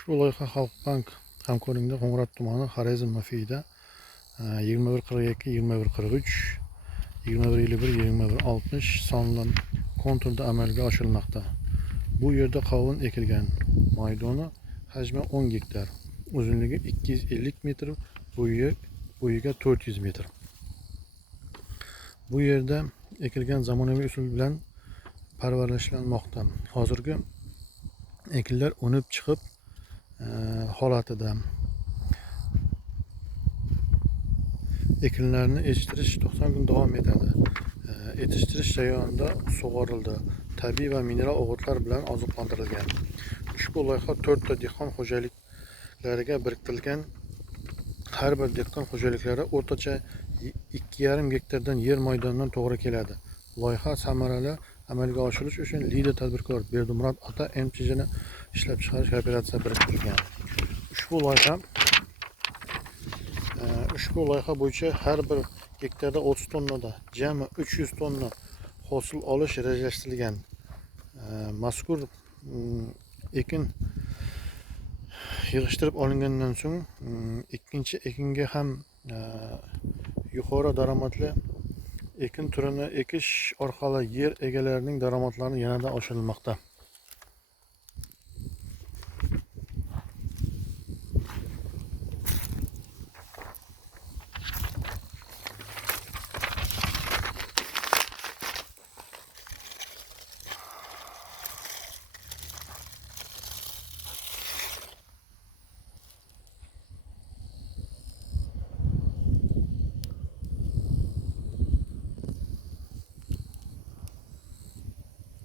Ushbu loyiha Xalqbank hamkorligida Qo'ng'irot tumani Xorazm Mafiyda 2142, 2143, 2151, 2160 sonli konturda amalga oshirilmoqda. Bu yerda qovun ekilgan. Maydoni hajmi 10 gektar, uzunligi 250 metr, bo'yiga 400 metr. Bu yerda ekilgan zamonaviy usul bilan parvarishlanmoqda. Hozirgi ekinlar unib chiqib holatida. Ekinlarni yetishtirish 90 kun davom etadi. Yetishtirish jarayonida sug'orildi. Tabiiy va mineral o'g'itlar bilan oziqlantirilgan. Ushbu loyiha 4 ta dehqon xo'jaliklariga biriktirilgan. Har bir dehqon xo'jaliklari o'rtacha 2,5 gektardan yer maydonidan to'g'ri keladi. Loyiha samarali amalga oshirish uchun lider tadbirkor Berdimurod ota MChJni ishlab chiqarish kooperatsiyasi biriktirilgan. Ushbu loyiha bo'yicha har bir gektarda 30 tonnada jami 300 tonna hosil olish rejalashtirilgan. Mazkur ekin yig'ishtirib olingandan so'ng ikkinchi ekinga ham yuqori daromadli ekin turini ekish orqali yer egalarining daromadlarini yanada oshirilmoqda.